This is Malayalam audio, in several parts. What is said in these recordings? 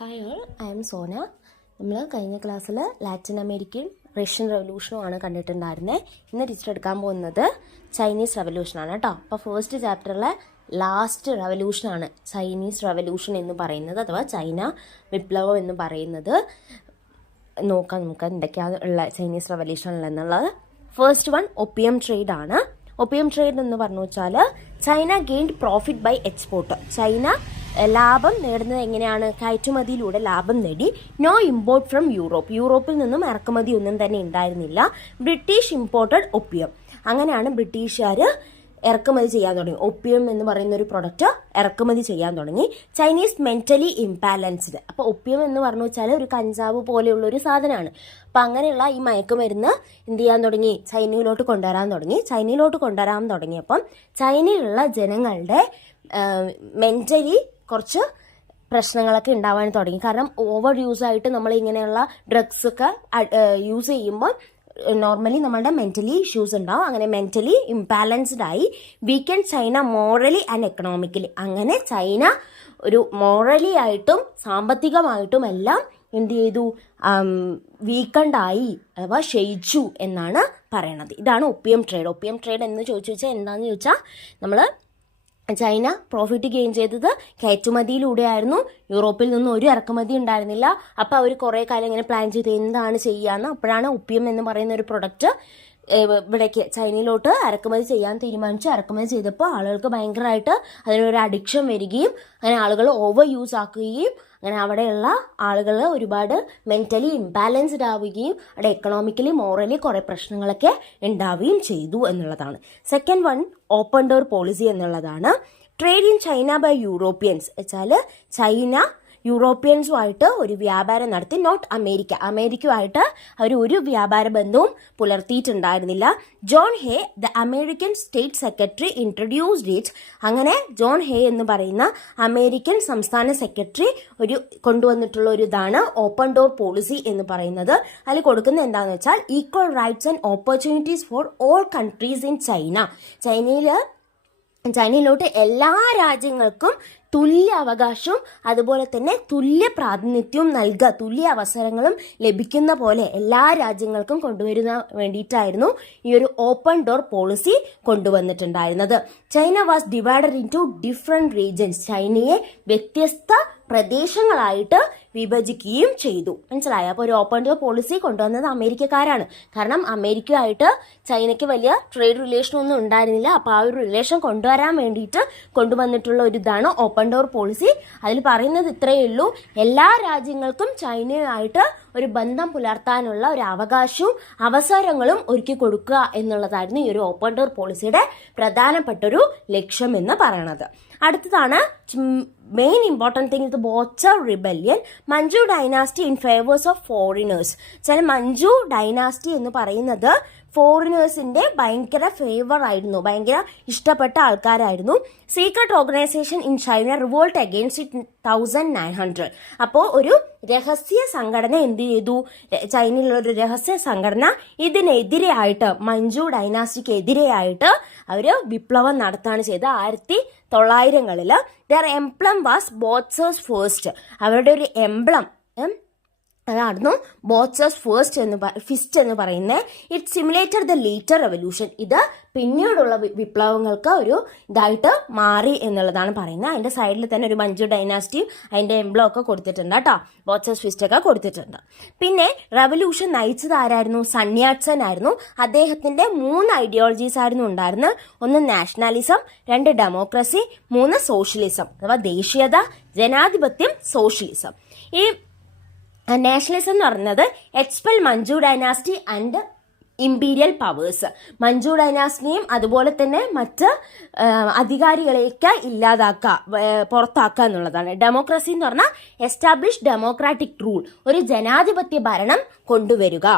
Hi all, I M Sona. നമ്മൾ കഴിഞ്ഞ ക്ലാസ്സിൽ ലാറ്റിൻ അമേരിക്കൻ റഷ്യൻ റവല്യൂഷനുമാണ് കണ്ടിട്ടുണ്ടായിരുന്നത്. ഇന്ന് ടീച്ചർ എടുക്കാൻ പോകുന്നത് ചൈനീസ് റവല്യൂഷനാണ് കേട്ടോ. അപ്പോൾ ഫസ്റ്റ് ചാപ്റ്ററിലെ ലാസ്റ്റ് റവല്യൂഷനാണ് ചൈനീസ് റവല്യൂഷൻ എന്ന് പറയുന്നത്, അഥവാ ചൈന വിപ്ലവം എന്ന് പറയുന്നത്. നോക്കാം നമുക്ക് എന്തൊക്കെയാണ് ഉള്ള ചൈനീസ് റവല്യൂഷനിലെന്നുള്ളത്. ഫസ്റ്റ് വൺ ഒപ്പിയം ട്രേഡ് ആണ്. ഒപ്പിയം ട്രേഡ് എന്ന് പറഞ്ഞു വെച്ചാൽ China gained profit by export. China ലാഭം നേടുന്നത് എങ്ങനെയാണ്? കയറ്റുമതിയിലൂടെ ലാഭം നേടി. No import from Europe. യൂറോപ്പിൽ നിന്നും ഇറക്കുമതി ഒന്നും തന്നെ ഉണ്ടായിരുന്നില്ല. British imported opium. അങ്ങനെയാണ് ബ്രിട്ടീഷുകാർ ഇറക്കുമതി ചെയ്യാൻ തുടങ്ങി. ഒപ്പിയം എന്ന് പറയുന്ന ഒരു പ്രൊഡക്റ്റ് ഇറക്കുമതി ചെയ്യാൻ തുടങ്ങി. Chinese mentally imbalanced. അപ്പോൾ ഒപ്പിയം എന്ന് പറഞ്ഞു വെച്ചാൽ ഒരു കഞ്ചാവ് പോലെയുള്ള ഒരു സാധനമാണ്. അപ്പം അങ്ങനെയുള്ള ഈ മയക്കുമരുന്ന് എന്ത് ചെയ്യാൻ തുടങ്ങി? ചൈനയിലോട്ട് കൊണ്ടുവരാൻ തുടങ്ങിയപ്പം ചൈനയിലുള്ള ജനങ്ങളുടെ മെന്റലി കുറച്ച് പ്രശ്നങ്ങളൊക്കെ ഉണ്ടാവാൻ തുടങ്ങി. കാരണം ഓവർ യൂസ് ആയിട്ട് നമ്മൾ ഇങ്ങനെയുള്ള ഡ്രഗ്സ് ഒക്കെ യൂസ് ചെയ്യുമ്പോൾ നോർമലി നമ്മളുടെ മെന്റലി ഇഷ്യൂസ് ഉണ്ടാവും. അങ്ങനെ മെന്റലി ഇംബാലൻസ്ഡ് ആയി. വീക്കൻ ചൈന മോറലി ആൻഡ് എക്കണോമിക്കലി. അങ്ങനെ ചൈന ഒരു മോറലി ആയിട്ടും സാമ്പത്തികമായിട്ടും എല്ലാം എന്ത് ചെയ്തു? വീക്കണ്ടായി അഥവാ ക്ഷയിച്ചു എന്നാണ് പറയണത്. ഇതാണ് ഒപ്പിയം ട്രേഡ്. ഒപ്പിയം ട്രേഡ് എന്ന് ചോദിച്ചാൽ എന്താണെന്ന് ചോദിച്ചാൽ നമ്മൾ ചൈന പ്രോഫിറ്റ് ഗെയിൻ ചെയ്തത് കയറ്റുമതിയിലൂടെ ആയിരുന്നു. യൂറോപ്പിൽ നിന്നും ഒരു ഇറക്കുമതി ഉണ്ടായിരുന്നില്ല. അപ്പോൾ അവർ കുറേ കാലം ഇങ്ങനെ പ്ലാൻ ചെയ്ത് എന്താണ് ചെയ്യാന്ന്. അപ്പോഴാണ് ഒപ്പിയം എന്ന് പറയുന്ന ഒരു പ്രൊഡക്റ്റ് ഇവിടേക്ക് ചൈനയിലോട്ട് ഇറക്കുമതി ചെയ്യാൻ തീരുമാനിച്ചു. ഇറക്കുമതി ചെയ്തപ്പോൾ ആളുകൾക്ക് ഭയങ്കരമായിട്ട് അതിനൊരു അഡിക്ഷൻ വരികയും അങ്ങനെ ആളുകൾ ഓവർ യൂസ് ആക്കുകയും അങ്ങനെ അവിടെയുള്ള ആളുകൾ ഒരുപാട് മെന്റലി ഇംബാലൻസ്ഡ് ആവുകയും അവിടെ എക്കണോമിക്കലി മോറലി കുറേ പ്രശ്നങ്ങളൊക്കെ ഉണ്ടാവുകയും ചെയ്തു എന്നുള്ളതാണ്. Second one open door policy എന്നുള്ളതാണ്. Trade in China by Europeans വെച്ചാൽ ചൈന യൂറോപ്യൻസുമായിട്ട് ഒരു വ്യാപാരം നടത്തി. Not America. അമേരിക്കയുമായിട്ട് അവർ ഒരു വ്യാപാര ബന്ധവും പുലർത്തിയിട്ടുണ്ടായിരുന്നില്ല. John Hay the American state secretary introduced it. അങ്ങനെ ജോൺ ഹേ എന്ന് പറയുന്ന അമേരിക്കൻ സംസ്ഥാന സെക്രട്ടറി കൊണ്ടുവന്നിട്ടുള്ള ഒരു ഇതാണ് ഓപ്പൺ ഡോർ പോളിസി എന്ന് പറയുന്നത്. അതിൽ കൊടുക്കുന്നത് എന്താണെന്ന് വെച്ചാൽ equal rights and opportunities for all countries in China. ചൈനയിലോട്ട് എല്ലാ രാജ്യങ്ങൾക്കും തുല്യ അവകാശവും അതുപോലെ തന്നെ തുല്യ പ്രാതിനിധ്യവും നൽകുക, തുല്യ അവസരങ്ങളും ലഭിക്കുന്ന പോലെ എല്ലാ രാജ്യങ്ങൾക്കും കൊണ്ടുവരുന്ന വേണ്ടിയിട്ടായിരുന്നു ഈ ഒരു ഓപ്പൺ ഡോർ പോളിസി കൊണ്ടുവന്നിട്ടുണ്ടായിരുന്നത്. China was divided in two different regions. ചൈനയെ വ്യത്യസ്ത പ്രദേശങ്ങളായിട്ട് വിഭജിക്കുകയും ചെയ്തു. മനസ്സിലായോ? അപ്പോൾ ഒരു ഓപ്പൺ ഡോർ പോളിസി കൊണ്ടുവന്നത് അമേരിക്കക്കാരാണ്. കാരണം അമേരിക്കയുമായിട്ട് ചൈനയ്ക്ക് വലിയ ട്രേഡ് റിലേഷൻ ഒന്നും ഉണ്ടായിരുന്നില്ല. അപ്പോൾ ആ ഒരു റിലേഷൻ കൊണ്ടുവരാൻ വേണ്ടിയിട്ട് കൊണ്ടുവന്നിട്ടുള്ള ഒരു ഇതാണ് ഓപ്പൺ ഡോർ പോളിസി. അതിൽ പറയുന്നത് ഇത്രയേ ഉള്ളൂ: എല്ലാ രാജ്യങ്ങൾക്കും ചൈനയുമായിട്ട് ഒരു ബന്ധം പുലർത്താനുള്ള ഒരു അവകാശവും അവസരങ്ങളും ഒരുക്കി കൊടുക്കുക എന്നുള്ളതായിരുന്നു ഈ ഒരു ഓപ്പൺ ഡോർ പോളിസിയുടെ പ്രധാനപ്പെട്ടൊരു ലക്ഷ്യം എന്ന് പറയുന്നത്. അടുത്തതാണ് മെയിൻ ഇമ്പോർട്ടൻറ്റ് തിങ്, ഇത് Boxer rebellion, Manchu dynasty in favours of foreigners. ചില മഞ്ജു ഡൈനാസ്റ്റി എന്ന് പറയുന്നത് ഫോറിനേഴ്സിന്റെ ഭയങ്കര ഫേവർ ആയിരുന്നു, ഭയങ്കര ഇഷ്ടപ്പെട്ട ആൾക്കാരായിരുന്നു. Secret organisation in China revolt against 1900. അപ്പോൾ ഒരു രഹസ്യ സംഘടന എന്ത് ചെയ്തു? ചൈനയിലുള്ള ഒരു രഹസ്യ സംഘടന ഇതിനെതിരെയായിട്ട്, മഞ്ജു ഡൈനാസ്റ്റിക്ക് എതിരെയായിട്ട് അവര് വിപ്ലവം നടത്തുകയാണ് ചെയ്തത് 1900-കളിൽ. Their emblem was Boxers first. അവരുടെ ഒരു എംബ്ലം അതായിരുന്നു ബോച്ചേഴ്സ് ഫിസ്റ്റ് എന്ന് പറയുന്നത്. It simulated the later revolution. ഇത് പിന്നീടുള്ള വിപ്ലവങ്ങൾക്ക് ഒരു ഇതായിട്ട് മാറി എന്നുള്ളതാണ് പറയുന്നത്. അതിന്റെ സൈഡിൽ തന്നെ ഒരു മഞ്ജു ഡൈനാസ്റ്റിയും അതിന്റെ എംബ്ലം ഒക്കെ കൊടുത്തിട്ടുണ്ട് കേട്ടോ. ബോച്ചേഴ്സ് ഫിസ്റ്റ് ഒക്കെ കൊടുത്തിട്ടുണ്ട്. പിന്നെ റെവല്യൂഷൻ നയിച്ചത് ആരായിരുന്നു? സൺയാട്സൻ ആയിരുന്നു. അദ്ദേഹത്തിന്റെ 3 ഐഡിയോളജീസ് ആയിരുന്നു ഉണ്ടായിരുന്നത്. 1 നാഷണലിസം, 2 ഡെമോക്രസി, 3 സോഷ്യലിസം അഥവാ ദേശീയത, ജനാധിപത്യം, സോഷ്യലിസം. ഈ നാഷണലിസം എന്ന് പറയുന്നത് expel Manchu dynasty and imperial powers. Manchu ഡൈനാസ്റ്റിനെയും അതുപോലെ തന്നെ മറ്റ് അധികാരികളെയൊക്കെ പുറത്താക്കുക എന്നുള്ളതാണ്. ഡെമോക്രസി എന്ന് പറഞ്ഞാൽ എസ്റ്റാബ്ലിഷ് ഡെമോക്രാറ്റിക് റൂൾ, ഒരു ജനാധിപത്യ ഭരണം കൊണ്ടുവരിക.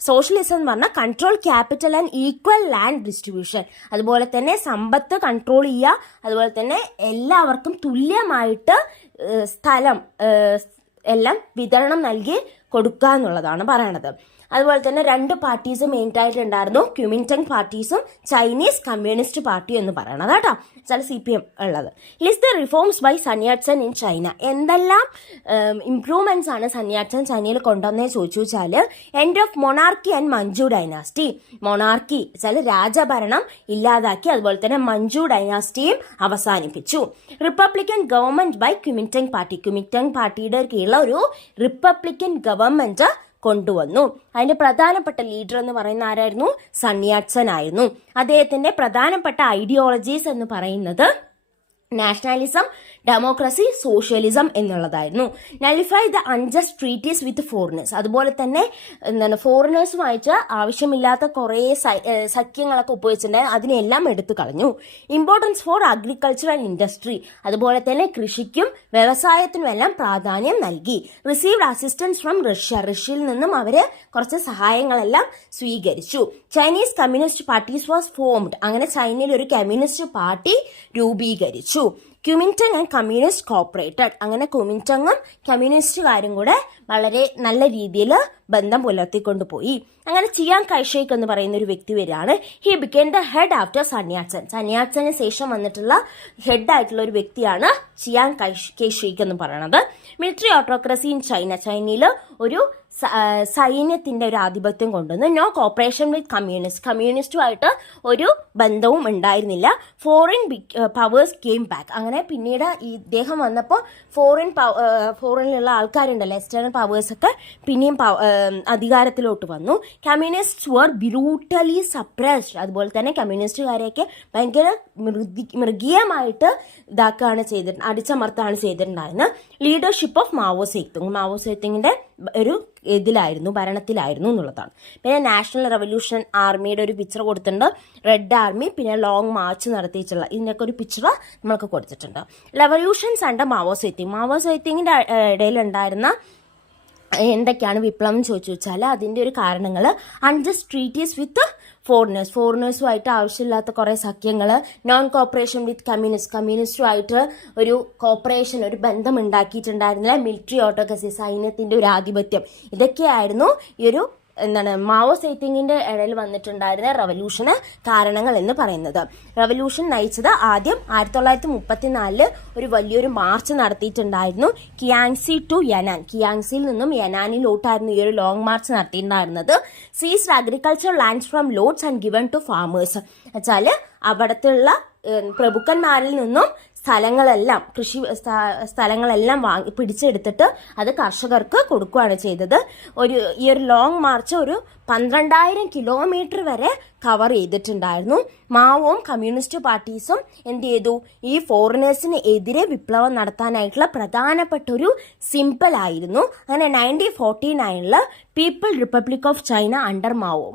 സോഷ്യലിസം എന്ന് പറഞ്ഞാൽ control capital and equal land distribution. അതുപോലെ തന്നെ സമ്പത്ത് കൺട്രോൾ ചെയ്യുക, അതുപോലെ തന്നെ എല്ലാവർക്കും തുല്യമായിട്ട് സ്ഥലം എല്ലാം വിതരണം നൽകി കൊടുക്കുക എന്നുള്ളതാണ് പറയണത്. അതുപോലെ തന്നെ 2 പാർട്ടീസ് മെയിൻ ആയിട്ടുണ്ടായിരുന്നു, ക്യുമിൻടങ് പാർട്ടീസും ചൈനീസ് കമ്മ്യൂണിസ്റ്റ് പാർട്ടിയും എന്ന് പറയണത് കേട്ടോ, CPM ഉള്ളത്. List the reforms by Sun Yat sen in China. എന്തെല്ലാം ഇംപ്രൂവ്മെന്റ്സ് ആണ് സൺ യാറ്റ്-സെൻ ചൈനയിൽ കൊണ്ടുവന്നേ ചോദിച്ചു വെച്ചാൽ, end of monarchy and Manchu dynasty. Monarchy വെച്ചാൽ രാജഭരണം ഇല്ലാതാക്കി, അതുപോലെ തന്നെ മഞ്ജു ഡൈനാസ്റ്റിയും അവസാനിപ്പിച്ചു. Republican government by Kuomintang party. Kuomintang പാർട്ടിയുടെ കീഴിലുള്ള ഒരു റിപ്പബ്ലിക്കൻ ഗവൺമെന്റ് കൊണ്ടുവന്നു. അതിന്റെ പ്രധാനപ്പെട്ട ലീഡർ എന്ന് പറയുന്ന ആരായിരുന്നു? സൺ യാറ്റ്-സെൻ ആയിരുന്നു. അദ്ദേഹത്തിന്റെ പ്രധാനപ്പെട്ട ഐഡിയോളജീസ് എന്ന് പറയുന്നത് നാഷണലിസം, ഡെമോക്രസി, സോഷ്യലിസം എന്നുള്ളതായിരുന്നു. Nullify the unjust treaties with foreigners. അതുപോലെ തന്നെ ഫോറിനേഴ്സുമായിട്ട് ആവശ്യമില്ലാത്ത കുറേ സഖ്യങ്ങളൊക്കെ ഒപ്പുവെച്ചിട്ടുണ്ടായിരുന്നു, അതിനെല്ലാം എടുത്തു കളഞ്ഞു. Importance for agriculture and industry. അതുപോലെ തന്നെ കൃഷിക്കും വ്യവസായത്തിനും എല്ലാം പ്രാധാന്യം നൽകി. Received assistance from Russia. റഷ്യയിൽ നിന്നും അവര് കുറച്ച് സഹായങ്ങളെല്ലാം സ്വീകരിച്ചു. Chinese communist parties was formed. അങ്ങനെ ചൈനയിൽ ഒരു കമ്മ്യൂണിസ്റ്റ് പാർട്ടി രൂപീകരിച്ചു. ക്യുമിൻടങ് ആൻഡ് കമ്മ്യൂണിസ്റ്റ് കോപ്പറേറ്റഡ്. അങ്ങനെ ക്യുമിൻടങ്ങും കമ്മ്യൂണിസ്റ്റുകാരും കൂടെ വളരെ നല്ല രീതിയിൽ ബന്ധം പുലർത്തിക്കൊണ്ടുപോയി. അങ്ങനെ ചിയാങ് കൈഷേക്ക് എന്ന് പറയുന്ന ഒരു വ്യക്തി വരികയാണ്. He became the head after Sun Yat sen. Sun യാറ്റ്-സെന് ശേഷം വന്നിട്ടുള്ള ഹെഡ് ആയിട്ടുള്ള ഒരു വ്യക്തിയാണ് ചിയാങ് കൈഷേക്ക് എന്ന് പറയുന്നത്. Military autocracy in China. ചൈനയിൽ ഒരു സൈന്യത്തിന്റെ ഒരു ആധിപത്യം കൊണ്ടുവന്നു. നോ കോപ്പറേഷൻ വിത്ത് കമ്മ്യൂണിസ്റ്റ്. കമ്മ്യൂണിസ്റ്റുമായിട്ട് ഒരു ബന്ധവും ഉണ്ടായിരുന്നില്ല. Foreign powers came back. അങ്ങനെ പിന്നീട് ഇദ്ദേഹം വന്നപ്പോൾ ഫോറിനിലുള്ള ആൾക്കാരുണ്ടല്ലോ, എക്സ്റ്റേണൽ പവേഴ്സ് ഒക്കെ പിന്നെയും അധികാരത്തിലോട്ട് വന്നു. Communist were brutally suppressed. അതുപോലെ തന്നെ കമ്മ്യൂണിസ്റ്റുകാരെയൊക്കെ ഭയങ്കര മൃഗീയമായിട്ട് അടിച്ചമർത്താണ് ചെയ്തിട്ടുണ്ടായിരുന്നത്. Leadership of Mao Zedong. Mao സേതുങ്ങിന്റെ ഒരു ഭരണത്തിലായിരുന്നു എന്നുള്ളതാണ്. പിന്നെ നാഷണൽ റവല്യൂഷൻ ആർമിയുടെ ഒരു പിക്ചർ കൊടുത്തിട്ടുണ്ട്. റെഡ് ആർമി, പിന്നെ ലോങ് മാർച്ച് നടത്തിയിട്ടുള്ള ഇതിനൊക്കെ ഒരു പിക്ചർ നമ്മൾക്ക് കൊടുത്തിട്ടുണ്ട്. Revolutions under Mao Zedong. Mao സേതുങ്ങിന്റെ ഇടയിലുണ്ടായിരുന്ന എന്തൊക്കെയാണ് വിപ്ലവം ചോദിച്ചു വെച്ചാൽ അതിന്റെ ഒരു കാരണങ്ങൾ അൺജസ്റ്റ് ട്രീറ്റീസ് വിത്ത് ഫോറിനേഴ്സുമായിട്ട് ആവശ്യമില്ലാത്ത കുറെ സഖ്യങ്ങൾ, നോൺ കോപ്പറേഷൻ വിത്ത് കമ്മ്യൂണിസ്റ്റുമായിട്ട് ഒരു കോപ്പറേഷൻ, ഒരു ബന്ധം ഉണ്ടാക്കിയിട്ടുണ്ടായിരുന്നില്ല, മിലിറ്ററി ഓട്ടോക്രസി, സൈന്യത്തിന്റെ ഒരു ആധിപത്യം, ഇതൊക്കെയായിരുന്നു ഈ ഒരു മാവോ സേതുങ്ങിന്റെ ഇടയിൽ വന്നിട്ടുണ്ടായിരുന്ന റവല്യൂഷന് കാരണങ്ങൾ എന്ന് പറയുന്നത്. റവല്യൂഷൻ നയിച്ചത് ആദ്യം 1934 ഒരു വലിയൊരു മാർച്ച് നടത്തിയിട്ടുണ്ടായിരുന്നു. കിയാങ്സി ടു യനാൻ. കിയാങ്സിയിൽ നിന്നും യനാനിലോട്ടായിരുന്നു ഈ ഒരു ലോങ് മാർച്ച് നടത്തിയിട്ടുണ്ടായിരുന്നത്. Seized agriculture lands from lords and given to farmers. വെച്ചാല് അവിടത്തുള്ള പ്രഭുക്കന്മാരിൽ നിന്നും കൃഷി സ്ഥലങ്ങളെല്ലാം പിടിച്ചെടുത്തിട്ട് അത് കർഷകർക്ക് കൊടുക്കുകയാണ് ചെയ്തത്. ഈ ഒരു ലോങ് മാർച്ച് ഒരു 12,000 കിലോമീറ്റർ വരെ കവർ ചെയ്തിട്ടുണ്ടായിരുന്നു. മാവോവും കമ്മ്യൂണിസ്റ്റ് പാർട്ടീസും എന്ത് ചെയ്തു? ഈ ഫോറിനേഴ്സിന് എതിരെ വിപ്ലവം നടത്താനായിട്ടുള്ള പ്രധാനപ്പെട്ട ഒരു സിംബൽ ആയിരുന്നു. അങ്ങനെ 1949 people republic of China under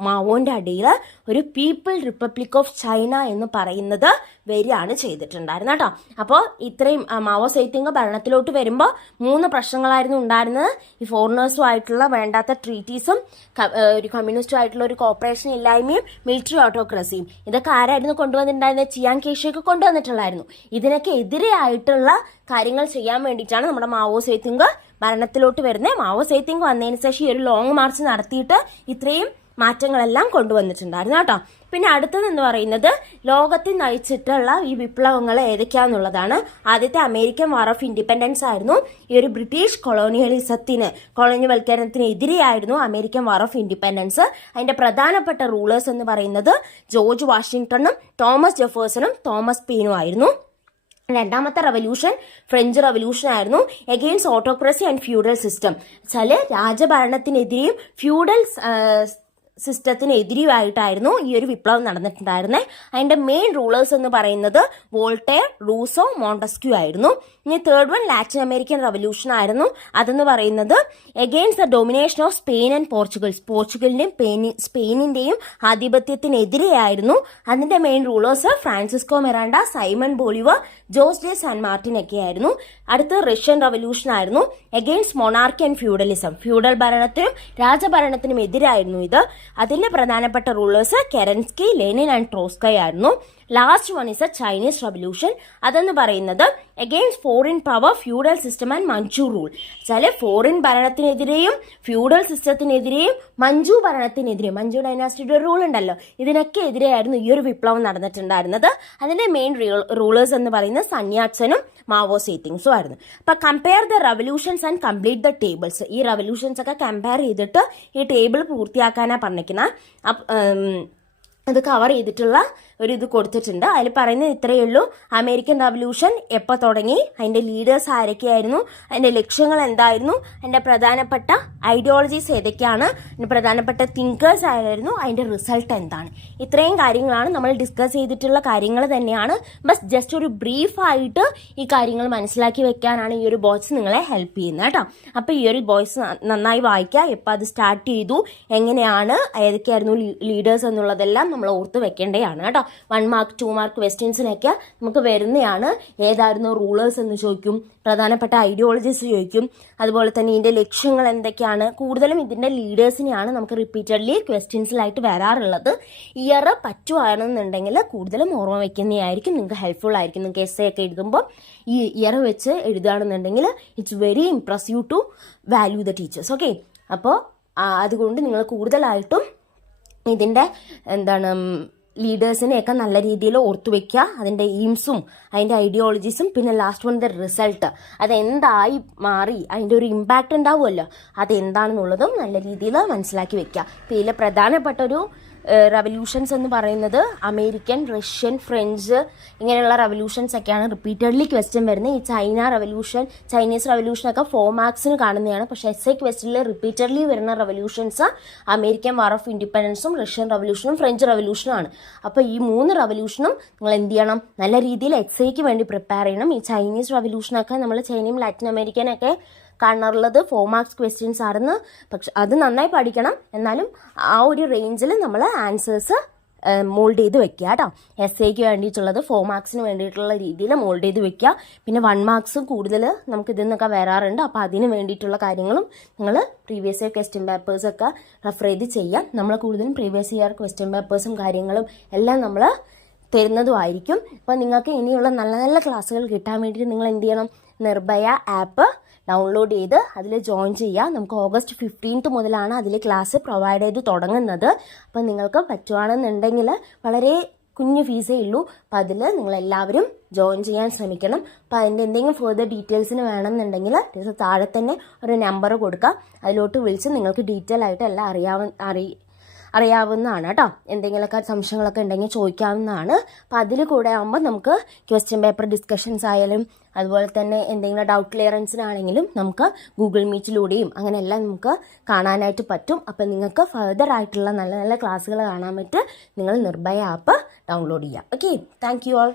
മാവോന്റെ അടിയിൽ ഒരു പീപ്പിൾ റിപ്പബ്ലിക് ഓഫ് ചൈന എന്ന് പറയുന്നത് വരികയാണ് ചെയ്തിട്ടുണ്ടായിരുന്നത് കേട്ടോ. അപ്പോൾ ഇത്രയും മാവോ സേതുങ് ഭരണത്തിലോട്ട് വരുമ്പോൾ 3 പ്രശ്നങ്ങളായിരുന്നു ഉണ്ടായിരുന്നത്. ഈ ഫോറിനേഴ്സുമായിട്ടുള്ള വേണ്ടാത്ത ട്രീറ്റീസും, ഒരു കമ്മ്യൂണിസ്റ്റുമായിട്ടുള്ള ഒരു കോപ്പറേഷൻ ഇല്ലായ്മയും, മിലിറ്ററി ഓട്ടോക്രസിയും. ഇതൊക്കെ ആരായിരുന്നു കൊണ്ടുവന്നിട്ടുണ്ടായിരുന്നത്? ചിയാങ് കൈഷേക്ക് കൊണ്ടുവന്നിട്ടുള്ളായിരുന്നു. ഇതിനൊക്കെ എതിരെയായിട്ടുള്ള കാര്യങ്ങൾ ചെയ്യാൻ വേണ്ടിയിട്ടാണ് നമ്മുടെ മാവോ സേതുങ് ഭരണത്തിലോട്ട് വരുന്നത്. മാവോ സേതുങ് വന്നതിന് ശേഷം ഈ ഒരു ലോങ് മാർച്ച് നടത്തിയിട്ട് ഇത്രയും മാറ്റങ്ങളെല്ലാം കൊണ്ടുവന്നിട്ടുണ്ടായിരുന്നു കേട്ടോ. പിന്നെ അടുത്തതെന്ന് പറയുന്നത് ലോകത്തിൽ നയിച്ചിട്ടുള്ള ഈ വിപ്ലവങ്ങൾ ഏതൊക്കെയാന്നുള്ളതാണ്. ആദ്യത്തെ അമേരിക്കൻ വാർ ഓഫ് ഇൻഡിപെൻഡൻസ് ആയിരുന്നു. ഈ ഒരു ബ്രിട്ടീഷ് കൊളോണിയവൽക്കരണത്തിന് എതിരെയായിരുന്നു അമേരിക്കൻ വാർ ഓഫ് ഇൻഡിപെൻഡൻസ്. അതിന്റെ പ്രധാനപ്പെട്ട റൂളേഴ്സ് എന്ന് പറയുന്നത് ജോർജ് വാഷിംഗ്ടണും തോമസ് ജെഫേഴ്സണും തോമസ് പെയിനും ആയിരുന്നു. രണ്ടാമത്തെ റവല്യൂഷൻ ഫ്രഞ്ച് റവല്യൂഷൻ ആയിരുന്നു. Against autocracy and feudal system. വെച്ചാല് രാജഭരണത്തിനെതിരെയും ഫ്യൂഡൽ സിസ്റ്റത്തിനെതിരെയായിട്ടായിരുന്നു ഈ ഒരു വിപ്ലവം നടന്നിട്ടുണ്ടായിരുന്നത്. അതിന്റെ മെയിൻ റൂളേഴ്സ് എന്ന് പറയുന്നത് വോൾട്ടയർ, റൂസോ, മോണ്ടസ്ക്യൂ ആയിരുന്നു. ഇനി third one Latin American revolution ആയിരുന്നു. അതെന്ന് പറയുന്നത് against the domination of Spain and പോർച്ചുഗലിന്റെയും സ്പെയിനിന്റെയും ആധിപത്യത്തിനെതിരെയായിരുന്നു. അതിന്റെ main rulers Francisco Miranda, Simon Bolivar, Jose de San Martin ഒക്കെ ആയിരുന്നു. അടുത്ത റഷ്യൻ റവല്യൂഷൻ ആയിരുന്നു. Against monarchy and feudalism. Feudal ഭരണത്തിനും രാജഭരണത്തിനും എതിരായിരുന്നു ഇത്. അതിൻ്റെ പ്രധാനപ്പെട്ട rulers Kerensky, Lenin and Trotsky ആയിരുന്നു. Last one is a Chinese revolution. അതെന്ന് പറയുന്നത് against foreign power, feudal system and Manju rule. വെച്ചാൽ ഫോറിൻ ഭരണത്തിനെതിരെയും ഫ്യൂഡൽ സിസ്റ്റത്തിനെതിരെയും മഞ്ചു ഭരണത്തിനെതിരെയും, മഞ്ചു ഡൈനാസ്റ്റിയുടെ റൂൾ ഉണ്ടല്ലോ, ഇതിനൊക്കെ എതിരെയായിരുന്നു ഈ ഒരു വിപ്ലവം നടന്നിട്ടുണ്ടായിരുന്നത്. അതിന്റെ മെയിൻ റൂളേഴ്സ് എന്ന് പറയുന്നത് സന്യാട്സനും മാവോ സേതുങ്ങും ആയിരുന്നു. അപ്പൊ compare the revolutions and complete the tables. ഈ റവല്യൂഷൻസ് ഒക്കെ കമ്പയർ ചെയ്തിട്ട് ഈ ടേബിൾ പൂർത്തിയാക്കാനാണ് പറഞ്ഞിരിക്കുന്നത്. അത് കവർ ചെയ്തിട്ടുള്ള ഒരു ഇത് കൊടുത്തിട്ടുണ്ട്. അതിൽ പറയുന്നത് ഇത്രയേ ഉള്ളൂ. അമേരിക്കൻ റവല്യൂഷൻ എപ്പോൾ തുടങ്ങി, അതിൻ്റെ ലീഡേഴ്സ് ആരൊക്കെയായിരുന്നു, അതിൻ്റെ ലക്ഷ്യങ്ങൾ എന്തായിരുന്നു, അതിൻ്റെ പ്രധാനപ്പെട്ട ഐഡിയോളജീസ് ഏതൊക്കെയാണ്, അതിൻ്റെ പ്രധാനപ്പെട്ട തിങ്കേഴ്സ് ആയിരുന്നു, അതിൻ്റെ റിസൾട്ട് എന്താണ്. ഇത്രയും കാര്യങ്ങളാണ് നമ്മൾ ഡിസ്കസ് ചെയ്തിട്ടുള്ള കാര്യങ്ങൾ തന്നെയാണ്. ബസ് ജസ്റ്റ് ഒരു ബ്രീഫായിട്ട് ഈ കാര്യങ്ങൾ മനസ്സിലാക്കി വെക്കാനാണ് ഈ ഒരു ബോയ്സ് നിങ്ങളെ ഹെൽപ്പ് ചെയ്യുന്നത് കേട്ടോ. അപ്പോൾ ഈ ഒരു ബോയ്സ് നന്നായി വായിക്കുക. എപ്പോൾ അത് സ്റ്റാർട്ട് ചെയ്തു, എങ്ങനെയാണ്, ഏതൊക്കെയായിരുന്നു ലീഡേഴ്സ് എന്നുള്ളതെല്ലാം നമ്മൾ ഓർത്ത് വെക്കേണ്ടതാണ് കേട്ടോ. 1 മാർക്ക് 2 മാർക്ക് ക്വസ്റ്റ്യൻസിനൊക്കെ നമുക്ക് വരുന്നതാണ്. ഏതായിരുന്നു റൂളേഴ്സ് എന്ന് ചോദിക്കും, പ്രധാനപ്പെട്ട ഐഡിയോളജീസ് ചോദിക്കും, അതുപോലെ തന്നെ ഇതിൻ്റെ ലക്ഷ്യങ്ങൾ എന്തൊക്കെയാണ്. കൂടുതലും ഇതിൻ്റെ ലീഡേഴ്സിനെയാണ് നമുക്ക് റിപ്പീറ്റഡ്ലി ക്വസ്റ്റ്യൻസിലായിട്ട് വരാറുള്ളത്. ഇയർ പറ്റുവാണെന്നുണ്ടെങ്കിൽ കൂടുതലും ഓർമ്മ വയ്ക്കുന്നതായിരിക്കും, നിങ്ങൾക്ക് ഹെൽപ്ഫുൾ ആയിരിക്കും. നിങ്ങൾക്ക് എസ്സേ ഒക്കെ എഴുതുമ്പോൾ ഈ ഇയർ വെച്ച് എഴുതുകയാണെന്നുണ്ടെങ്കിൽ it's very impressive to value the teachers. Okay, അപ്പോൾ അതുകൊണ്ട് നിങ്ങൾ കൂടുതലായിട്ടും ഇതിൻ്റെ ലീഡേഴ്സിനെയൊക്കെ നല്ല രീതിയിൽ ഓർത്തു വെക്കുക. അതിൻ്റെ എയിംസും അതിൻ്റെ ഐഡിയോളജീസും പിന്നെ ലാസ്റ്റ് വൺ ദ റിസൾട്ട്, അതെന്തായി മാറി, അതിൻ്റെ ഒരു ഇമ്പാക്റ്റ് ഉണ്ടാവുമല്ലോ, അതെന്താണെന്നുള്ളതും നല്ല രീതിയിൽ മനസ്സിലാക്കി വെക്കുക. അപ്പോൾ ഇതിൽ പ്രധാനപ്പെട്ട ഒരു റവല്യൂഷൻസ് എന്ന് പറയുന്നത് അമേരിക്കൻ, റഷ്യൻ, ഫ്രഞ്ച് ഇങ്ങനെയുള്ള റവല്യൂഷൻസ് ഒക്കെയാണ് റിപ്പീറ്റഡ്ലി ക്വസ്റ്റ്യൻ വരുന്നത്. ഈ ചൈനീസ് റവല്യൂഷനൊക്കെ 4 മാർക്സിന് കാണുന്നതാണ്. പക്ഷേ എസ് ഐ ക്വസ്റ്റ്യനിൽ റിപ്പീറ്റഡ്ലി വരുന്ന റവല്യൂഷൻസ് അമേരിക്കൻ വാർ ഓഫ് ഇൻഡിപെൻഡൻസും റഷ്യൻ റവല്യൂഷനും ഫ്രഞ്ച് റവല്യൂഷനും ആണ്. അപ്പോൾ ഈ 3 റവല്യൂഷനും നിങ്ങൾ എന്ത് ചെയ്യണം, നല്ല രീതിയിൽ എസ് ഐക്ക് വേണ്ടി പ്രിപ്പയർ ചെയ്യണം. ഈ ചൈനീസ് റവല്യൂഷനൊക്കെ നമ്മൾ ചൈനയും ലാറ്റിൻ അമേരിക്കനൊക്കെ കാണാറുള്ളത് 4 മാർക്സ് ക്വസ്റ്റ്യൻസ് ആയിരുന്നു. പക്ഷെ അത് നന്നായി പഠിക്കണം. എന്നാലും ആ ഒരു റേഞ്ചിൽ നമ്മൾ ആൻസേഴ്സ് മോൾഡ് ചെയ്ത് വെക്കുക കേട്ടോ. എസ് എക്ക് വേണ്ടിയിട്ടുള്ളത് 4 മാർക്സിന് വേണ്ടിയിട്ടുള്ള രീതിയിൽ മോൾഡ് ചെയ്ത് വെക്കുക. പിന്നെ 1 മാർക്സും കൂടുതൽ നമുക്ക് ഇതിൽ നിന്നൊക്കെ വരാറുണ്ട്. അപ്പോൾ അതിന് വേണ്ടിയിട്ടുള്ള കാര്യങ്ങളും നിങ്ങൾ പ്രീവിയസ് ഇയർ ക്വസ്റ്റ്യൻ പേപ്പേഴ്സൊക്കെ റെഫർ ചെയ്ത് ചെയ്യാം. നമ്മൾ കൂടുതലും പ്രീവിയസ് ഇയർ ക്വസ്റ്റ്യൻ പേപ്പേഴ്സും കാര്യങ്ങളും എല്ലാം നമ്മൾ തരുന്നതുമായിരിക്കും. അപ്പോൾ നിങ്ങൾക്ക് ഇനിയുള്ള നല്ല നല്ല ക്ലാസ്സുകൾ കിട്ടാൻ വേണ്ടിയിട്ട് നിങ്ങൾ എന്ത് ചെയ്യണം, നിർഭയ ആപ്പ് ഡൗൺലോഡ് ചെയ്ത് അതിൽ ജോയിൻ ചെയ്യുക. നമുക്ക് ഓഗസ്റ്റ് 15 മുതലാണ് അതിൽ ക്ലാസ് പ്രൊവൈഡ് ചെയ്ത് തുടങ്ങുന്നത്. അപ്പം നിങ്ങൾക്ക് പറ്റുവാണെന്നുണ്ടെങ്കിൽ വളരെ കുഞ്ഞു ഫീസേ ഉള്ളൂ. അപ്പം അതിൽ നിങ്ങളെല്ലാവരും ജോയിൻ ചെയ്യാൻ ശ്രമിക്കണം. അപ്പോൾ അതിൻ്റെ എന്തെങ്കിലും ഫെർദർ ഡീറ്റെയിൽസിന് വേണമെന്നുണ്ടെങ്കിൽ താഴെ തന്നെ ഒരു നമ്പർ കൊടുക്കുക. അതിലോട്ട് വിളിച്ച് നിങ്ങൾക്ക് ഡീറ്റെയിൽ ആയിട്ട് എല്ലാം അറിയാവുന്നതാണ് കേട്ടോ. എന്തെങ്കിലുമൊക്കെ സംശയങ്ങളൊക്കെ ഉണ്ടെങ്കിൽ ചോദിക്കാവുന്നതാണ്. അപ്പോൾ അതിൽ കൂടെ ആകുമ്പോൾ നമുക്ക് ക്വസ്റ്റ്യൻ പേപ്പർ ഡിസ്കഷൻസ് ആയാലും അതുപോലെ തന്നെ എന്തെങ്കിലും ഡൗട്ട് ക്ലിയറൻസിനാണെങ്കിലും നമുക്ക് ഗൂഗിൾ മീറ്റിലൂടെയും അങ്ങനെയെല്ലാം നമുക്ക് കാണാനായിട്ട് പറ്റും. അപ്പോൾ നിങ്ങൾക്ക് ഫർദർ ആയിട്ടുള്ള നല്ല നല്ല ക്ലാസ്സുകൾ കാണാൻ പറ്റും. നിങ്ങൾ നിർഭയ ആപ്പ് ഡൗൺലോഡ് ചെയ്യുക. Okay, thank you all.